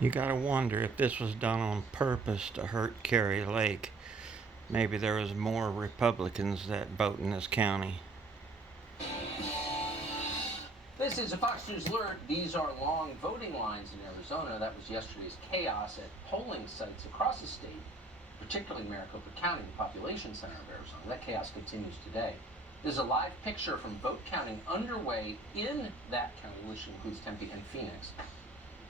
You gotta wonder if this was done on purpose to hurt Kerry Lake. Maybe there was more Republicans that vote in this county. This is a Fox News alert. These are long voting lines in Arizona. That was yesterday's chaos at polling sites across the state, particularly Maricopa County, the population center of Arizona. That chaos continues today. There's a live picture from vote counting underway in that county, which includes Tempe and Phoenix.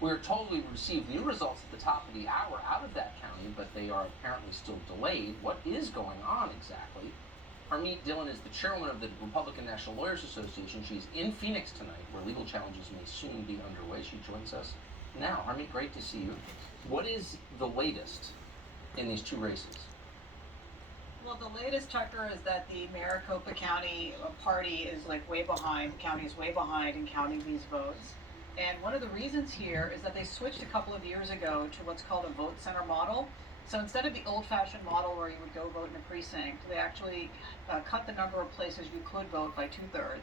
We're told we received new results at the top of the hour out of that county, but they are apparently still delayed. What is going on exactly? Harmeet Dillon is the chairwoman of the Republican National Lawyers Association. She's in Phoenix tonight, where legal challenges may soon be underway. She joins us now. Harmeet, great to see you. What is the latest in these two races? Well, the latest, Tucker, is that the Maricopa County party is like way behind. The county is way behind in counting these votes. And one of the reasons here is that they switched a couple of years ago to what's called a vote center model. So instead of the old-fashioned model where you would go vote in a precinct, they actually cut the number of places you could vote by 2/3.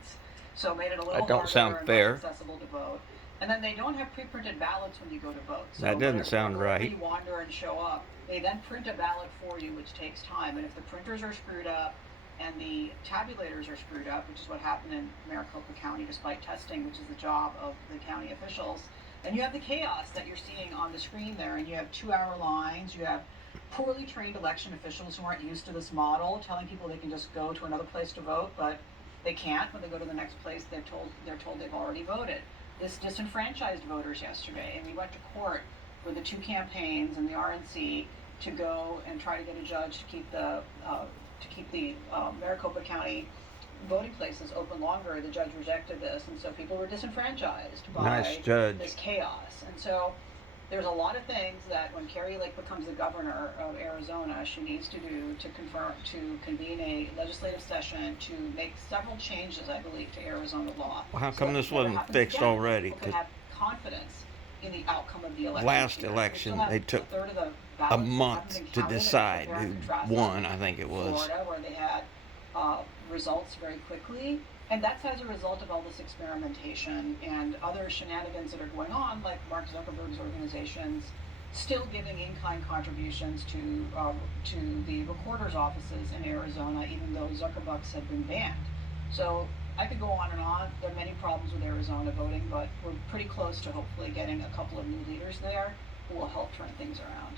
So made it a little That don't harder sound and fair. less accessible to vote. And then they don't have pre-printed ballots when you go to vote. So That doesn't sound wherever right. you wander and show up, they then print a ballot for you, which takes time. And if the printers are screwed up and the tabulators are screwed up, which is what happened in Maricopa County despite testing, which is the job of the county officials, then you have the chaos that you're seeing on the screen there. And you have 2-hour lines, you have poorly trained election officials who aren't used to this model telling people they can just go to another place to vote, but they can't. When they go to the next place, they're told they've already voted. This disenfranchised voters yesterday, and we went to court with the two campaigns and the RNC to go and try to get a judge to keep the Maricopa County voting places open longer. The judge rejected this, and so people were disenfranchised by Nice judge. this chaos. And so there's a lot of things that when Kerry Lake becomes the governor of Arizona, she needs to do to convene a legislative session to make several changes, I believe, to Arizona law. Well, how So come that this never wasn't happens fixed again. already? People can 'Cause have confidence in the outcome of the election. last We still election, have they a took third of the a ballots haven't month been to counted. decide Compare and who contrast won, that I think it with was. Florida, where they had results very quickly. And that's as a result of all this experimentation and other shenanigans that are going on, like Mark Zuckerberg's organizations still giving in-kind contributions to the recorders' offices in Arizona, even though Zuckerbucks had been banned. So I could go on and on. There are many problems with Arizona voting, but we're pretty close to hopefully getting a couple of new leaders there who will help turn things around.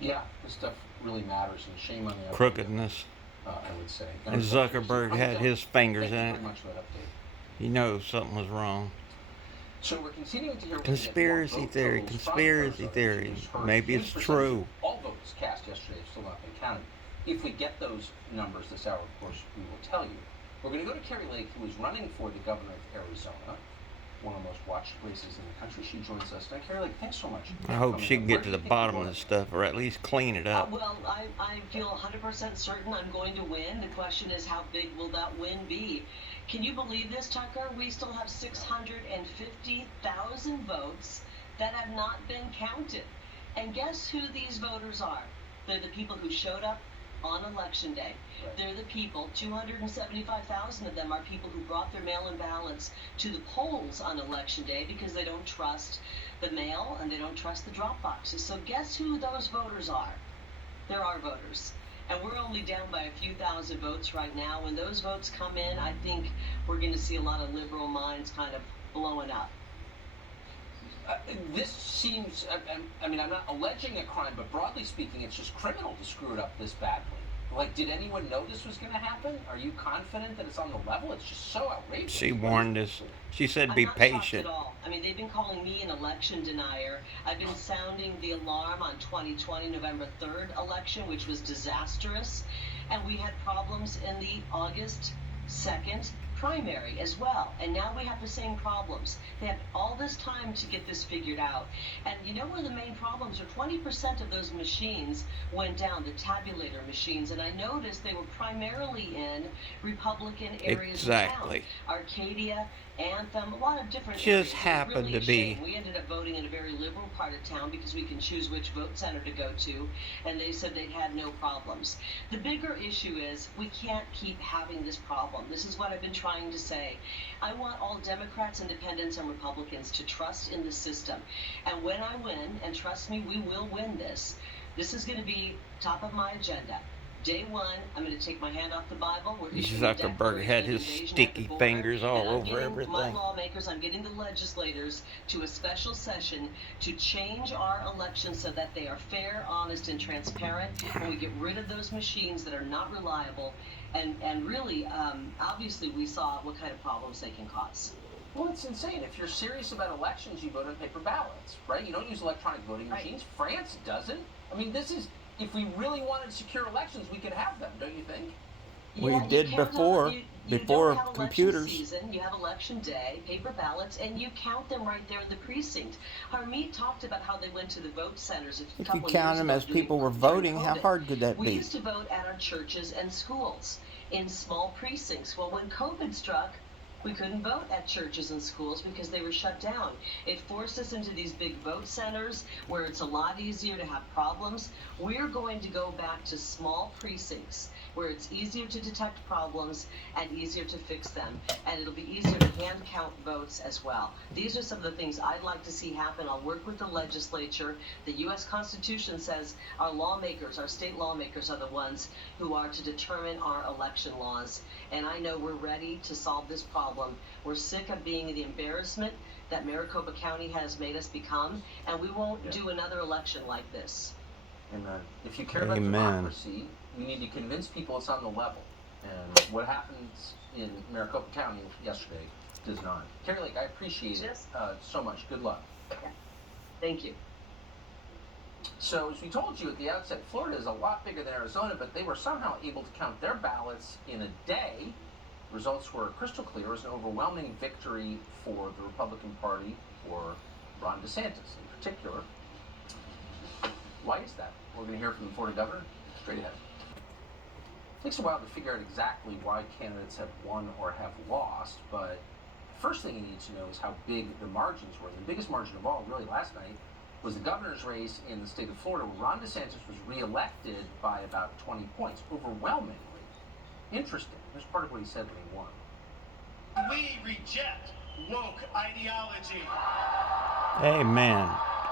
Yeah, this stuff really matters, and shame on the Crookedness. I would say. And Zuckerberg had his fingers Thank you in very it. much for that update. He knows something was wrong. So we're continuing to hear Conspiracy theory, conspiracy theory. Maybe it's true. All votes cast yesterday have still not been counted. If we get those numbers this hour, of course, we will tell you. We're going to go to Kerry Lake, who is running for the governor of Arizona, one of the most watched races in the country. She joins us now. Kerry Lake, thanks so much. I hope she can get to the bottom of this stuff, or at least clean it up. Well, I feel 100% certain I'm going to win. The question is, how big will that win be? Can you believe this, Tucker? We still have 650,000 votes that have not been counted. And guess who these voters are? They're the people who showed up on election day. They're the people, 275,000 of them are people who brought their mail-in ballots to the polls on election day because they don't trust the mail and they don't trust the drop boxes. So guess who those voters are? They're our voters. And we're only down by a few thousand votes right now. When those votes come in, I think we're going to see a lot of liberal minds kind of blowing up. This seems, I mean, I'm not alleging a crime, but broadly speaking, it's just criminal to screw it up this badly. Like, did anyone know this was going to happen? Are you confident that it's on the level? It's just so outrageous. She warned us. She said be I'm not patient. shocked at all. I mean, they've been calling me an election denier. I've been sounding the alarm on 2020 November 3rd election, which was disastrous. And we had problems in the August 2nd primary as well. And now we have the same problems. They had all this time to get this figured out. And you know where the main problems are? 20% of those machines went down, the tabulator machines. And I noticed they were primarily in Republican areas of town. Exactly. Arcadia anthem, a lot of different Just areas. happened Really to a be. shame. We ended up voting in a very liberal part of town because we can choose which vote center to go to, and they said they'd had no problems. The bigger issue is we can't keep having this problem. This is what I've been trying to say. I want all Democrats, Independents, and Republicans to trust in the system. And when I win, and trust me, we will win this, this is going to be top of my agenda. Day one, I'm going to take my hand off the Bible. We're issuing a Zuckerberg had declaration of his invasion at the sticky border, fingers all and I'm over getting my everything. lawmakers, I'm getting the legislators to a special session to change our elections so that they are fair, honest, and transparent. When we get rid of those machines that are not reliable, and really, obviously, we saw what kind of problems they can cause. Well, it's insane. If you're serious about elections, you vote on paper ballots, right? You don't use electronic voting machines. France doesn't. I mean, this is, if we really wanted secure elections, we could have them, don't you think? We Yeah, did you count before on, you before don't have computers. election season, you have election day, paper ballots, and you count them right there in the precinct. Harmeet talked about how they went to the vote centers a If you couple of count years them ago as people were during voting, how COVID. hard could that We be? used to vote at our churches and schools in small precincts. Well, when COVID struck, we couldn't vote at churches and schools because they were shut down. It forced us into these big vote centers where it's a lot easier to have problems. We're going to go back to small precincts where it's easier to detect problems and easier to fix them. And it'll be easier to hand count votes as well. These are some of the things I'd like to see happen. I'll work with the legislature. The U.S. Constitution says our lawmakers, our state lawmakers, are the ones who are to determine our election laws. And I know we're ready to solve this problem. We're sick of being the embarrassment that Maricopa County has made us become, and we won't do another election like this. Amen. If you care about Amen. democracy, you need to convince people it's on the level. And what happens in Maricopa County yesterday does not. Carrie Lake, I appreciate it so much. Good luck. Thank you. So, as we told you at the outset, Florida is a lot bigger than Arizona, but they were somehow able to count their ballots in a day. Results were crystal clear. It was an overwhelming victory for the Republican Party, for Ron DeSantis in particular. Why is that? We're going to hear from the Florida governor straight ahead. It takes a while to figure out exactly why candidates have won or have lost, but the first thing you need to know is how big the margins were. The biggest margin of all, really, last night was the governor's race in the state of Florida, where Ron DeSantis was reelected by about 20 points, overwhelmingly. Interesting. Here's part of what he said when he won. We reject woke ideology. Amen.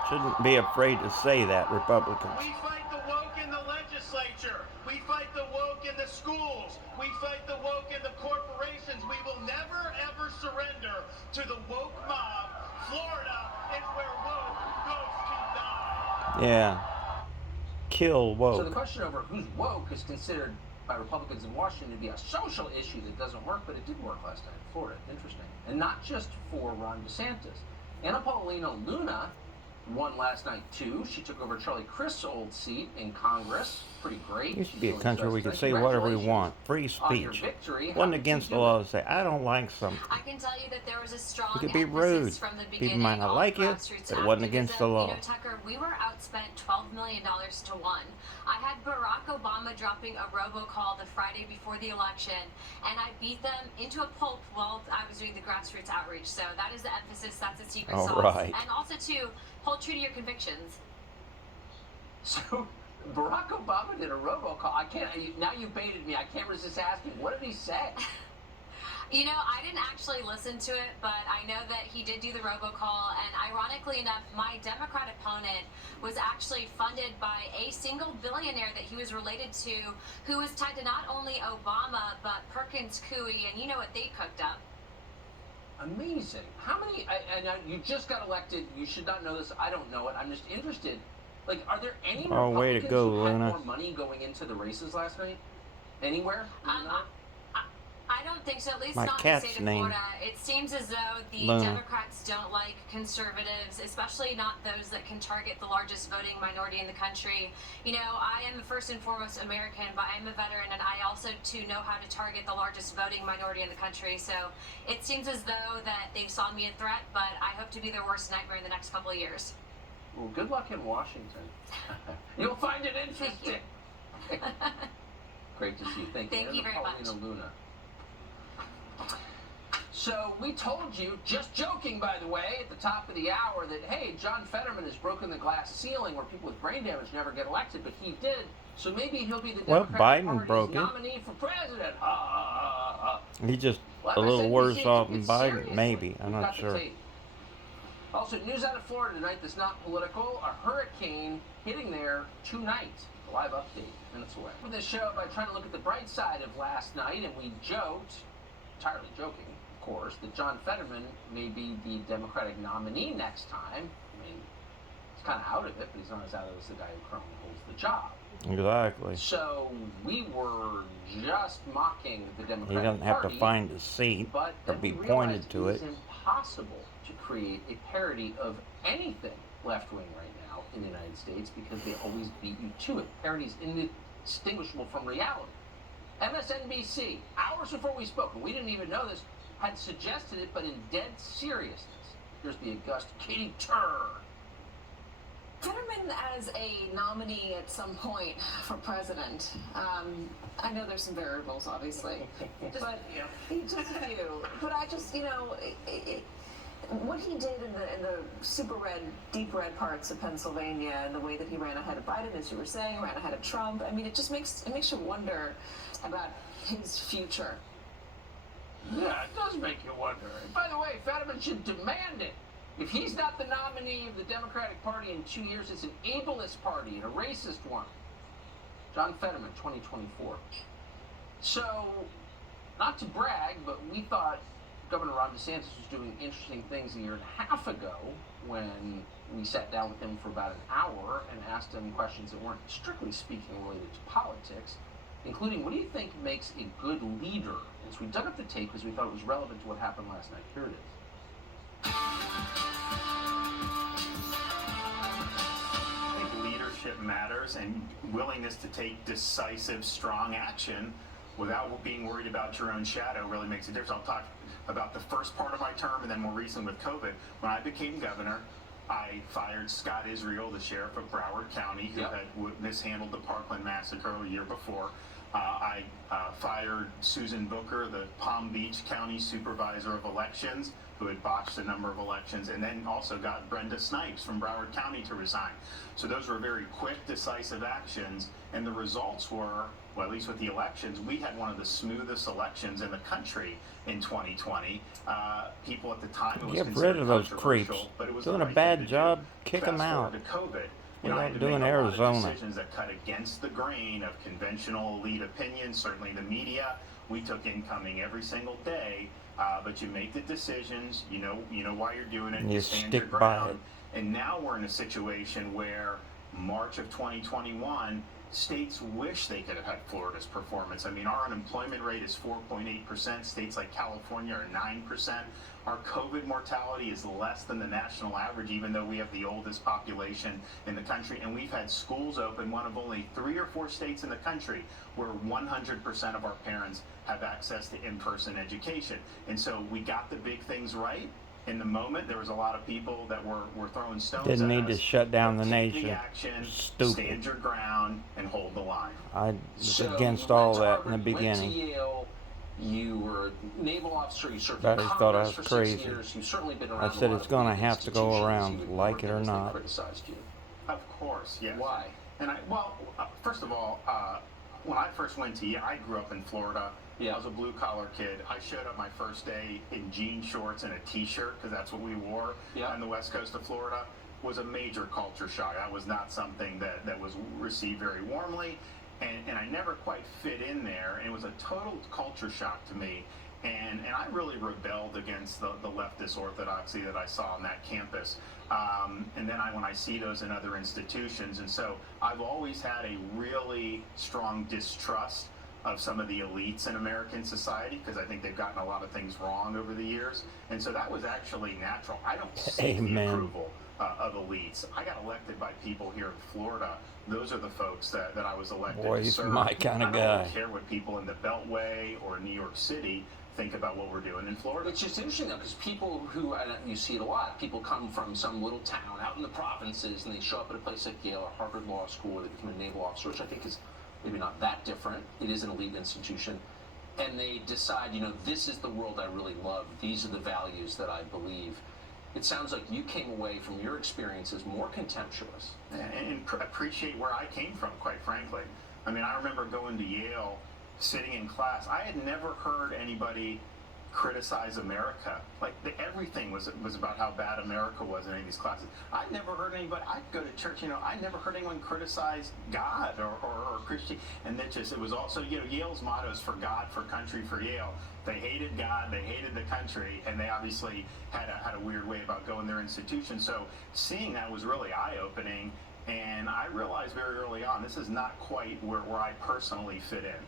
Shouldn't be afraid to say that, Republicans. We fight the woke in the legislature. We fight the woke in the schools. We fight the woke in the corporations. We will never, ever surrender to the woke mob. Florida is where woke goes to die. Yeah. Kill woke. So the question over who's woke is considered by Republicans in Washington to be a social issue that doesn't work, but it did work last night in Florida. Interesting. And not just for Ron DeSantis. Anna Paulina Luna won last night too. She took over Charlie Crist's old seat in Congress. Pretty great. Used to be a country we could say whatever we want. Free speech. Wasn't against the law to say, I don't like something. I can tell you that there was a strong You could be rude. emphasis from the beginning. People might not like you, but it wasn't against the law. You know, Tucker, we were outspent $12 million to 1. I had Barack Obama dropping a robocall the Friday before the election, and I beat them into a pulp while I was doing the grassroots outreach. So that is the emphasis. That's the secret sauce. Right. And also, to hold true to your convictions. So Barack Obama did a robocall. I can't. Now you baited me. I can't resist asking. What did he say? You know, I didn't actually listen to it, but I know that he did do the robocall, and ironically enough, my Democrat opponent was actually funded by a single billionaire that he was related to, who was tied to not only Obama, but Perkins Coie, and you know what they cooked up. Amazing. How many, and you just got elected, you should not know this, I don't know it, I'm just interested. Like, are there any way to Republicans go, who had Luna. more money going into the races last night? Anywhere? I don't think so, at least My not in the cat's state of name. Florida. It seems as though the Luna. Democrats don't like conservatives, especially not those that can target the largest voting minority in the country. You know, I am first and foremost American, but I'm a veteran, and I also too know how to target the largest voting minority in the country. So it seems as though that they saw me a threat, but I hope to be their worst nightmare in the next couple of years. Well, good luck in Washington. You'll find it interesting. Great to see you. Thank you. Thank you very much. Paulina Luna. So we told you, just joking by the way, at the top of the hour that, hey, John Fetterman has broken the glass ceiling where people with brain damage never get elected, but he did. So maybe he'll be the Well, Democratic Biden Party's broke it. nominee for president. Ha, ha, ha, ha. He's just Well, a little MSNBC worse off took than it Biden. seriously. Maybe. I'm We've not got the sure. tape. Also, news out of Florida tonight that's not political. A hurricane hitting there tonight. A live update minutes away. With this show by trying to look at the bright side of last night, and we joked, entirely joking, of course, that John Fetterman may be the Democratic nominee next time. I mean, he's kind of out of it, but he's not as out of it as the guy who currently holds the job. Exactly. So we were just mocking the Democratic He doesn't have Party, to find a seat but or then be we pointed realized to it is it. impossible to create a parody of anything left-wing right now in the United States because they always beat you to it. Parody is indistinguishable from reality. MSNBC, hours before we spoke, and we didn't even know this, had suggested it, but in dead seriousness. Here's the august Katie Tur. Fetterman as a nominee at some point for president. I know there's some variables, obviously, but just a few. But I just, what he did in the super red, deep red parts of Pennsylvania, and the way that he ran ahead of Biden, as you were saying, ran ahead of Trump. I mean, it just makes you wonder about his future. Yeah, it does make you wonder. And by the way, Fetterman should demand it. If he's not the nominee of the Democratic Party in 2 years, it's an ableist party and a racist one. John Fetterman, 2024. So, not to brag, but we thought Governor Ron DeSantis was doing interesting things a year and a half ago when we sat down with him for about an hour and asked him questions that weren't strictly speaking related to politics, including, what do you think makes a good leader? And so we dug up the tape because we thought it was relevant to what happened last night. Here it is. I think leadership matters, and willingness to take decisive, strong action without being worried about your own shadow really makes a difference. I'll talk about the first part of my term, and then more recently with COVID. When I became governor, I fired Scott Israel, the sheriff of Broward County, who had mishandled the Parkland massacre a year before. I fired Susan Booker, the Palm Beach County supervisor of elections, who had botched a number of elections, and then also got Brenda Snipes from Broward County to resign. So those were very quick, decisive actions, and the results were, well, at least with the elections, we had one of the smoothest elections in the country in 2020. People at the time, it was Get rid considered of those controversial, creeps. but it was Doing the a right bad thing to job, do. kick Fast them out. forward to COVID. What I are had they to doing make in a lot of Arizona? decisions that cut against the grain of conventional elite opinions, certainly the media. We took incoming every single day, but you make the decisions, you know why you're doing it, You stand your stick by ground. it. And now we're in a situation where March of 2021, states wish they could have had Florida's performance. I mean, our unemployment rate is 4.8%. States like California are 9%. Our COVID mortality is less than the national average, even though we have the oldest population in the country. And we've had schools open, one of only 3 or 4 states in the country where 100% of our parents have access to in-person education. And so we got the big things right. In the moment, there was a lot of people that were throwing stones Didn't at need to us. shut down the Take nation. the action, Stupid. stand your ground, and hold the line. I was So against you went all to that in the Harvard, you went to beginning. Yale, you were a naval officer, you served But in I thought I Congress was for 6 crazy. years, you've certainly been around I said a lot it's of gonna elite have to go institutions. around, You like ignored it or them as they not. criticized you. Of course, yes. Why? And first of all, when I first went to Yale, I grew up in Florida. Yeah. I was a blue-collar kid. I showed up my first day in jean shorts and a T-shirt, because that's what we wore on the west coast of Florida. Was a major culture shock. That was not something that was received very warmly, and I never quite fit in there. And it was a total culture shock to me. And I really rebelled against the leftist orthodoxy that I saw on that campus. And then when I see those in other institutions. And so I've always had a really strong distrust of some of the elites in American society, because I think they've gotten a lot of things wrong over the years. And so that was actually natural. I don't seek the Amen. approval of elites. I got elected by people here in Florida. Those are the folks that I was elected Boy, to he's serve. my kind of I don't guy. really care what people in the Beltway or New York City think about what we're doing in Florida. It's just interesting though, because people who, and you see it a lot, people come from some little town out in the provinces and they show up at a place like Yale or Harvard Law School, or they become a naval officer, which I think is maybe not that different. It is an elite institution. and they decide, this is the world I really love. These are the values that I believe. It sounds like you came away from your experiences more contemptuous. And appreciate where I came from, quite frankly. I mean, I remember going to Yale, sitting in class. I had never heard anybody criticize America. Like, everything was about how bad America was in any of these classes. I'd never heard anybody, I'd go to church, I never heard anyone criticize God or Christian. And it was also, Yale's motto is for God, for country, for Yale. They hated God, they hated the country, and they obviously had a weird way about going their institution. So seeing that was really eye-opening, and I realized very early on, this is not quite where I personally fit in.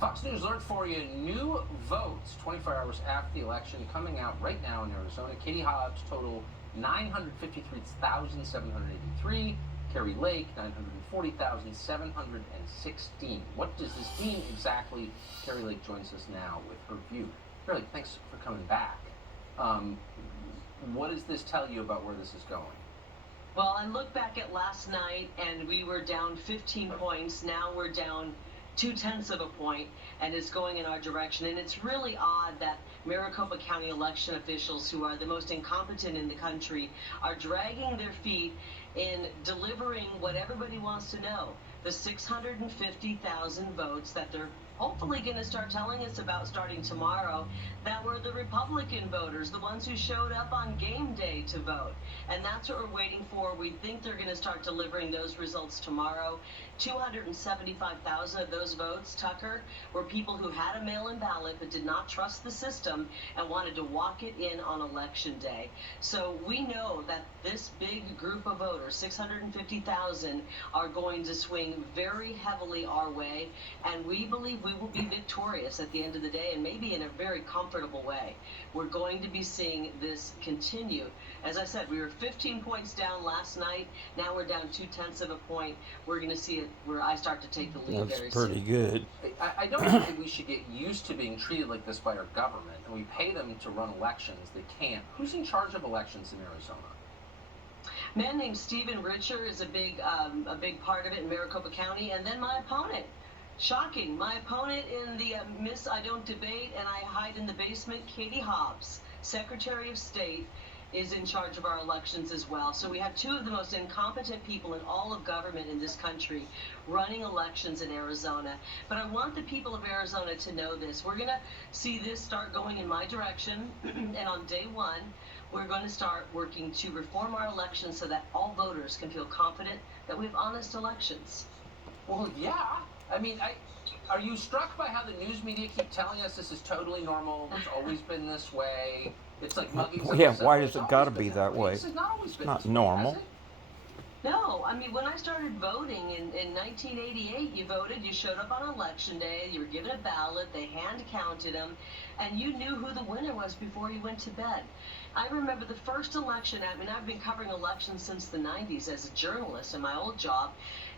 Fox News alert for you. New votes 24 hours after the election coming out right now in Arizona. Katie Hobbs total 953,783. Kerry Lake 940,716. What does this mean exactly? Kerry Lake joins us now with her view. Kerry Lake, thanks for coming back. What does this tell you about where this is going? Well, I look back at last night and we were down 15 points. Now we're down 0.2 of a point, and it's going in our direction. And it's really odd that Maricopa County election officials, who are the most incompetent in the country, are dragging their feet in delivering what everybody wants to know, the 650,000 votes that they're hopefully going to start telling us about starting tomorrow, that were the Republican voters, the ones who showed up on game day to vote. And that's what we're waiting for. We think they're going to start delivering those results tomorrow. 275,000 of those votes, Tucker, were people who had a mail-in ballot but did not trust the system and wanted to walk it in on election day. So we know that this big group of voters, 650,000, are going to swing very heavily our way, and we believe we will be victorious at the end of the day, and maybe in a very comfortable way. We're going to be seeing this continue. As I said, we were 15 points down last night. Now we're down 0.2 of a point. We're going to see it where I start to take the lead very soon. That's pretty good. I don't think we should get used to being treated like this by our government, and we pay them to run elections. They can't. Who's in charge of elections in Arizona? A man named Stephen Richer is a big part of it in Maricopa County, and then my opponent. Shocking. My opponent in the Miss I Don't Debate and I Hide in the Basement, Katie Hobbs, Secretary of State, is in charge of our elections as well. So we have two of the most incompetent people in all of government in this country running elections in Arizona. But I want the people of Arizona to know this. We're going to see this start going in my direction, and on day one, we're going to start working to reform our elections so that all voters can feel confident that we have honest elections. Well, yeah. I mean, are you struck by how the news media keep telling us this is totally normal? It's always been this way. It's like muggings. Yeah, why does it got to be that way? This has not always been Not this way, normal. has it? No, I mean, when I started voting in 1988, you voted, you showed up on election day, you were given a ballot, they hand counted them, and you knew who the winner was before you went to bed. I remember the first election, I mean, I've been covering elections since the 90s as a journalist in my old job,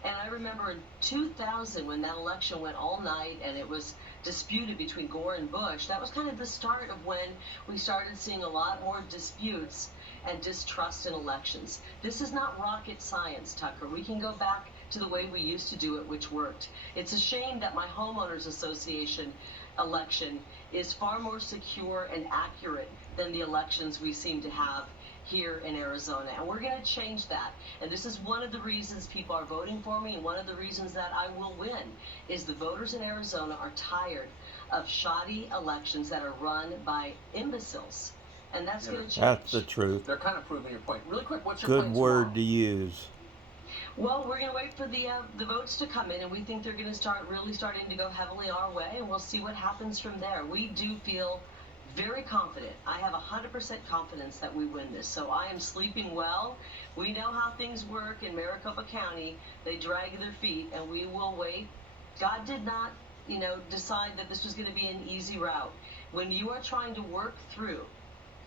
and I remember in 2000 when that election went all night and it was disputed between Gore and Bush. That was kind of the start of when we started seeing a lot more disputes and distrust in elections. This is not rocket science, Tucker. We can go back to the way we used to do it, which worked. It's a shame that my homeowners association election is far more secure and accurate than the elections we seem to have here in Arizona. And we're going to change that. And this is one of the reasons people are voting for me, and one of the reasons that I will win is the voters in Arizona are tired of shoddy elections that are run by imbeciles. And that's going to change. That's the truth. They're kind of proving your point. Really quick, what's your Good plan word tomorrow? to use. Well, we're going to wait for the votes to come in, and we think they're going to start really starting to go heavily our way, and we'll see what happens from there. We do feel very confident. I have 100% confidence that we win this. So I am sleeping well. We know how things work in Maricopa County. They drag their feet, and we will wait. God did not, decide that this was going to be an easy route. When you are trying to work through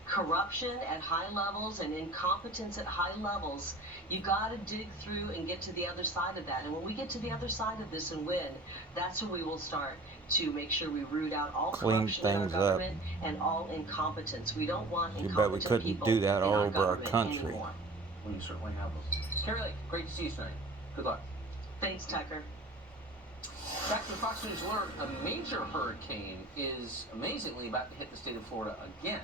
corruption at high levels and incompetence at high levels, you got to dig through and get to the other side of that. And when we get to the other side of this and win, that's when we will start to make sure we root out all corruption in our government and all incompetence. We don't want You bet we incompetent couldn't people do that in all our over our government country. anymore. Well, you certainly have those. Kerry Lake, great to see you tonight. Good luck. Thanks, Tucker. Back to Fox News Alert, a major hurricane is amazingly about to hit the state of Florida again.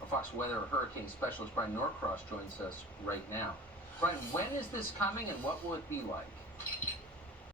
Our Fox Weather hurricane specialist Brian Norcross joins us right now. Brian, when is this coming and what will it be like?